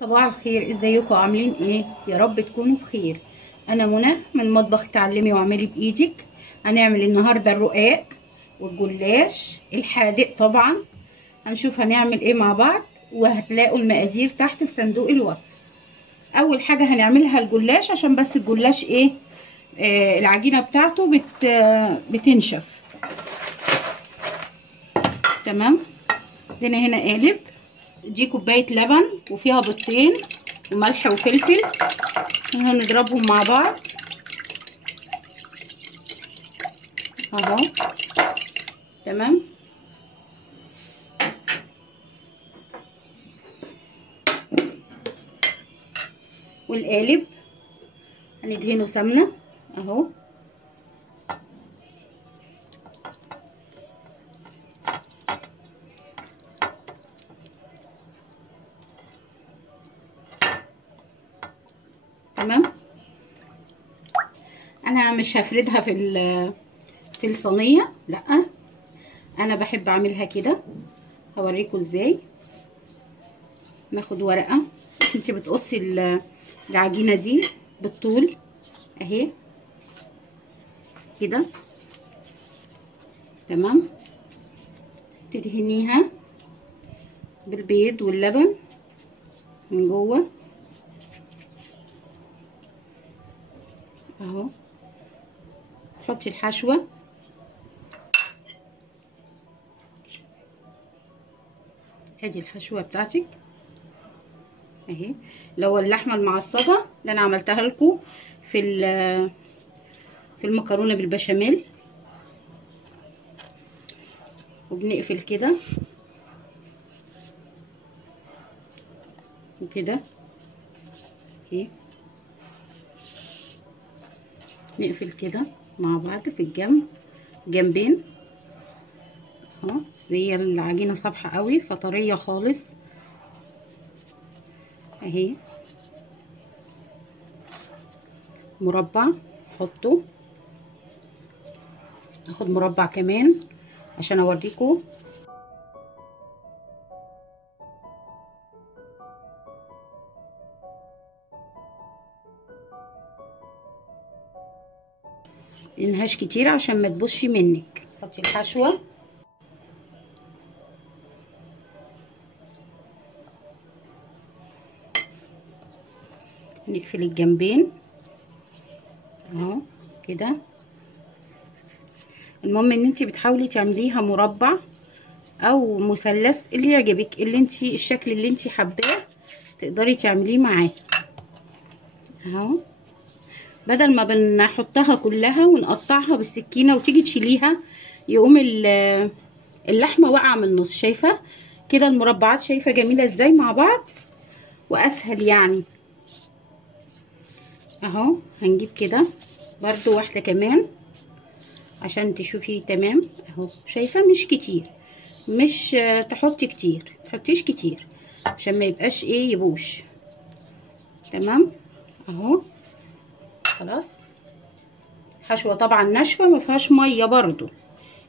صباح الخير، ازيكم؟ عاملين ايه؟ يا رب تكونوا بخير. انا منى من مطبخ تعلمي واعملي بايدك. هنعمل النهارده الرقاق والجلاش الحادق طبعا. هنشوف هنعمل ايه مع بعض، وهتلاقوا المقادير تحت في صندوق الوصف. اول حاجه هنعملها الجلاش، عشان بس الجلاش ايه، العجينه بتاعته بتنشف. تمام. عندنا هنا قالب، دي كوبايه لبن وفيها بيضتين وملح وفلفل، هنضربهم مع بعض اهو. تمام. والقالب هندهنه سمنه اهو. تمام. انا مش هفردها في الصينيه، لا، انا بحب اعملها كده. هوريكم ازاي. ناخد ورقه، انت بتقصي العجينه دي بالطول اهي كده. تمام. تدهنيها بالبيض واللبن من جوه اهو. حطي الحشوه ادي الحشوه بتاعتك اهي. لو اللحمه المعصجه اللي انا عملتها لكم في المكرونه بالبشاميل. وبنقفل كده وكده اهي. نقفل كده مع بعض في جنبين اهو. هي العجينه صابحه قوي فطريه خالص اهي. مربع حطه، هاخد مربع كمان عشان اوريكم. متنهاش كتير عشان ما تبوظش منك. حطي الحشوه نقفل الجنبين اهو كده. المهم ان انت بتحاولي تعمليها مربع او مثلث اللي يعجبك، اللي انت الشكل اللي انت حباه تقدري تعمليه معاه اهو. بدل ما بنحطها كلها ونقطعها بالسكينه وتيجي تشيليها يقوم اللحمه واقعه من النص. شايفه كده المربعات؟ شايفه جميله ازاي مع بعض واسهل يعني اهو. هنجيب كده برضو واحده كمان عشان تشوفي. تمام اهو. شايفه مش كتير، مش تحطي كتير، تحطيش كتير عشان ما يبقاش ايه، يبوش. تمام اهو. خلاص. حشوه طبعا ناشفه ما فيهاش ميه برضو،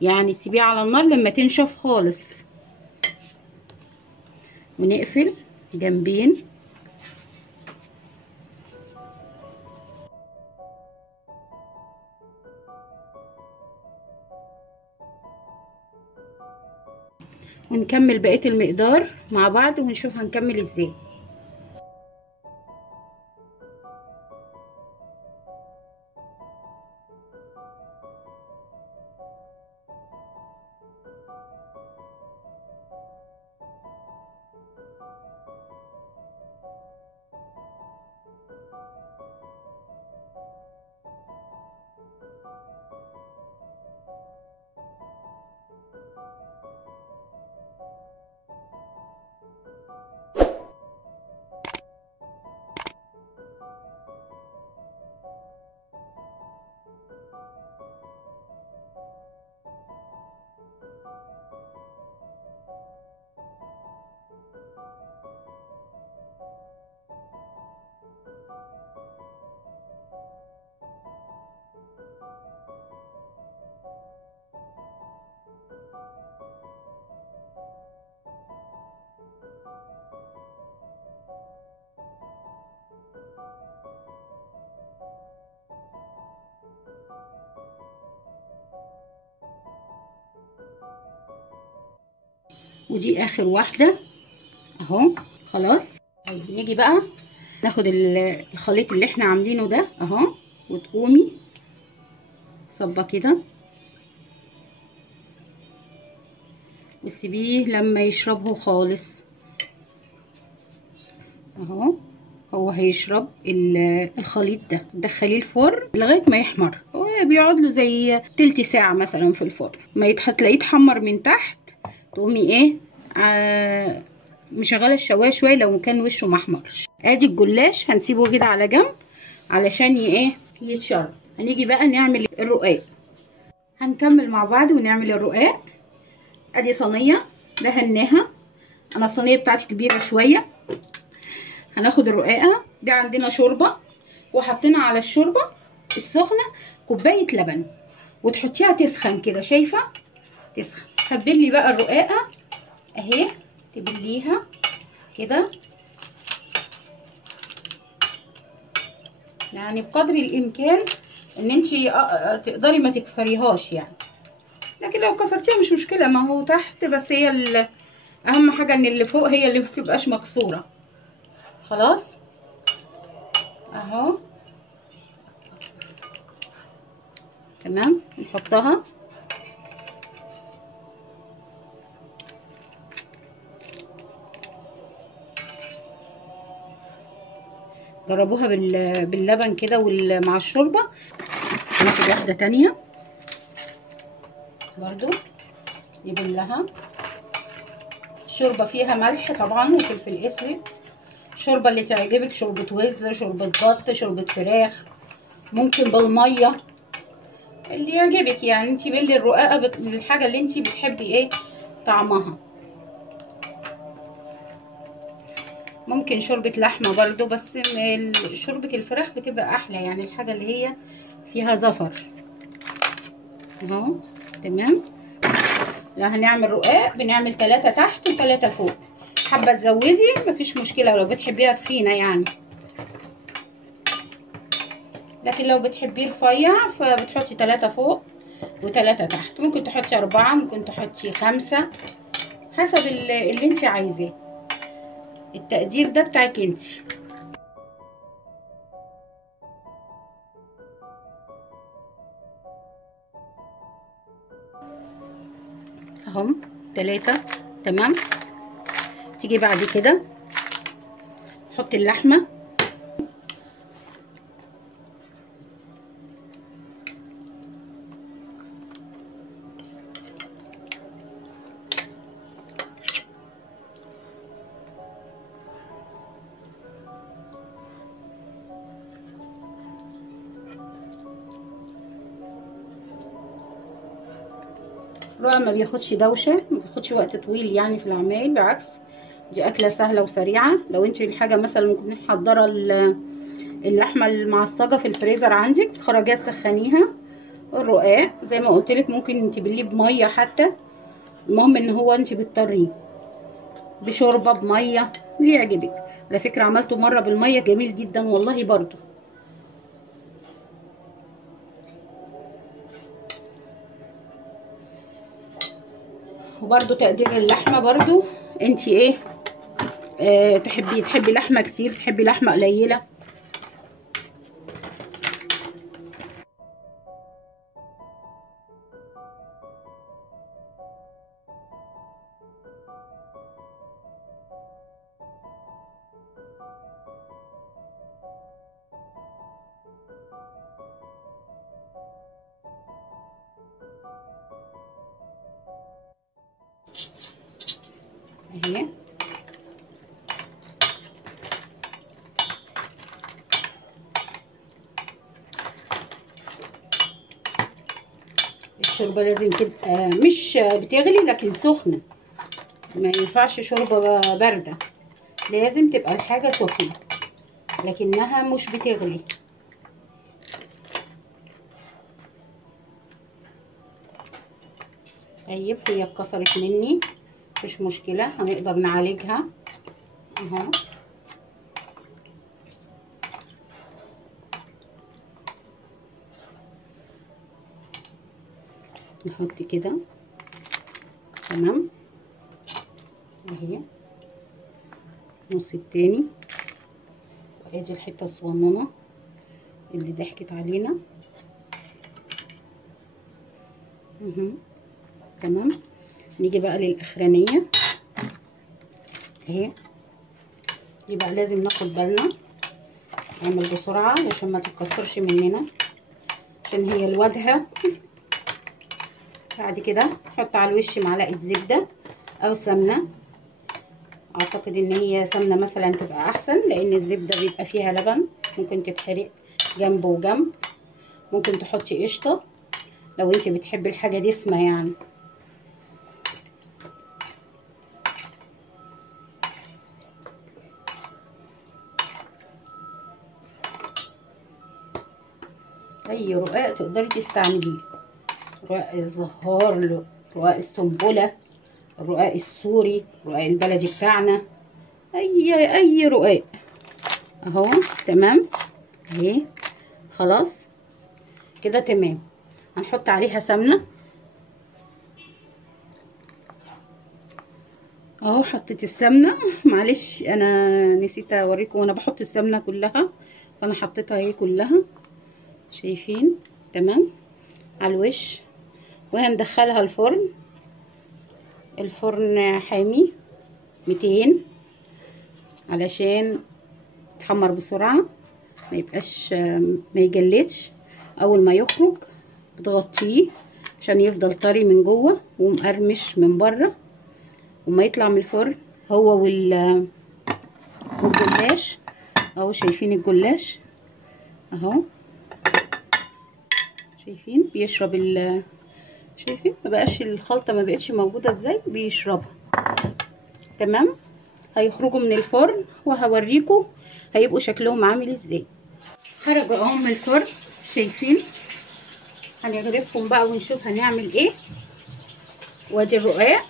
يعني سيبيها على النار لما تنشف خالص. ونقفل جنبين ونكمل بقية المقدار مع بعض ونشوف هنكمل ازاي. ودي اخر واحده اهو. خلاص. طيب نيجي بقى ناخد الخليط اللي احنا عاملينه ده اهو، وتقومي صبه كده وسيبيه لما يشربه خالص اهو. هو هيشرب الخليط ده، تدخليه الفرن لغايه ما يحمر. هو بيقعد له زي تلت ساعه مثلا في الفرن، ما تلاقيه اتحمر من تحت، تقومي ايه مشغله الشوايه شويه لو كان وشه ما احمرش. ادي الجلاش هنسيبه كده على جنب علشان ايه يتشرب. هنيجي بقى نعمل الرقاق. هنكمل مع بعض ونعمل الرقاق. ادي صينيه دهناها، انا الصينيه بتاعتي كبيره شويه. هناخد الرقاقه دي، عندنا شوربه وحطينا على الشوربه السخنه كوبايه لبن وتحطيها تسخن كده، شايفه تسخن. تبلي بقى الرقاقه اهي، تبليها كده يعني بقدر الامكان ان انت تقدري ما تكسريهاش يعني، لكن لو كسرتيها مش مشكله، ما هو تحت بس. هي اهم حاجه ان اللي فوق هي اللي ما تبقاش مكسوره. خلاص اهو تمام. نحطها جربوها باللبن كده مع الشوربه. هناخد واحده تانية برضو نبلها. الشوربه فيها ملح طبعا وفلفل اسود، الشوربه اللي تعجبك، شوربه وز، شوربه بط، شوربه فراخ، ممكن بالميه اللي يعجبك يعني. انتي بلي الرقاقه بالحاجه اللي انتي بتحبي ايه طعمها. ممكن شوربه لحمه برضو، بس شوربه الفراخ بتبقى احلى يعني، الحاجه اللي هي فيها زفر اهو. تمام. لو هنعمل رقاق بنعمل 3 تحت و3 فوق. حابه تزودي مفيش مشكله لو بتحبيها تخينه يعني، لكن لو بتحبيه رفيع فبتحطي 3 فوق و3 تحت. ممكن تحطي 4، ممكن تحطي 5، حسب اللي انت عايزاه. التقدير ده بتاعك انت. اهم 3 تمام. تيجي بعد كده حطي اللحمه الرقاق ما بياخدش دوشه، ما بياخدش وقت طويل يعني في العمايل، بالعكس دي اكله سهله وسريعه. لو انت الحاجه مثلا ممكن محضره اللحمه المعصجه في الفريزر عندك، بتخرجيها تسخنيها. الرقاق زي ما قلت لك ممكن تبليه بميه حتى، المهم ان هو انت بتطريه بشوربه بميه اللي يعجبك. على فكره عملته مره بالميه جميل جدا والله برضو. وبرضو تقدير اللحمه برضو انت ايه تحبي لحمه كتير، تحبي لحمه قليله. اهي الشوربه لازم تبقى مش بتغلي لكن سخنه، ما ينفعش شوربه بارده، لازم تبقى الحاجه سخنه لكنها مش بتغلي. طيب هي اتكسرت مني مش مشكله، هنقدر نعالجها اهو. نحط كده تمام. اهي النص التاني، وادي الحته الصغننه اللي ضحكت علينا. تمام. نيجي بقى للاخرانيه اهي. يبقى لازم ناخد بالنا، نعمل بسرعه عشان ما تتكسرش مننا، عشان هي الواجهه. بعد كده نحط على الوش معلقه زبده او سمنه. اعتقد ان هي سمنه مثلا تبقى احسن، لان الزبده بيبقى فيها لبن ممكن تتحرق جنب وجنب. ممكن تحطي قشطه لو انت بتحبي الحاجه دسمه يعني. اي رقاق تقدري تستعمليه، رقاق الزهار، رقاق السنبله، الرقاق السوري، الرقاق البلدي بتاعنا، اي رقاق اهو. تمام اهي خلاص كده تمام. هنحط عليها سمنه اهو. حطيت السمنه، معلش انا نسيت اوريكم وانا بحط السمنه كلها، فانا حطيتها اهي كلها، شايفين؟ تمام. على الوش، وهندخلها الفرن. الفرن حامي 200 علشان تحمر بسرعه، ما يبقاش ما يجلدش. اول ما يخرج بتغطيه عشان يفضل طري من جوه ومقرمش من بره. وما يطلع من الفرن هو والجلاش اهو. شايفين الجلاش اهو؟ شايفين بيشرب شايفين ما بقاش الخلطه ما بقتش موجوده ازاي، بيشربها. تمام. هيخرجوا من الفرن وهوريكم هيبقوا شكلهم عامل ازاي. خرجوا اهو من الفرن، شايفين؟ هنغرفهم بقى ونشوف هنعمل ايه. وادي الرقاق،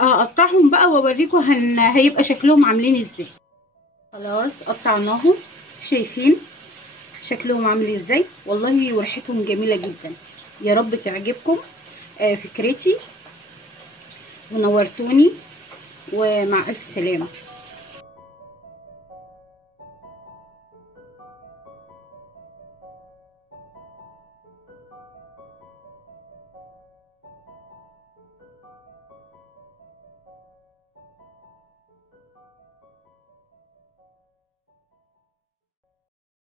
اقطعهم بقى واوريكم هيبقى شكلهم عاملين ازاي. خلاص قطعناهم، شايفين شكلهم عامل ازاي؟ والله وريحتهم جميله جدا. يا رب تعجبكم فكرتي، ونورتوني، ومع الف سلامه.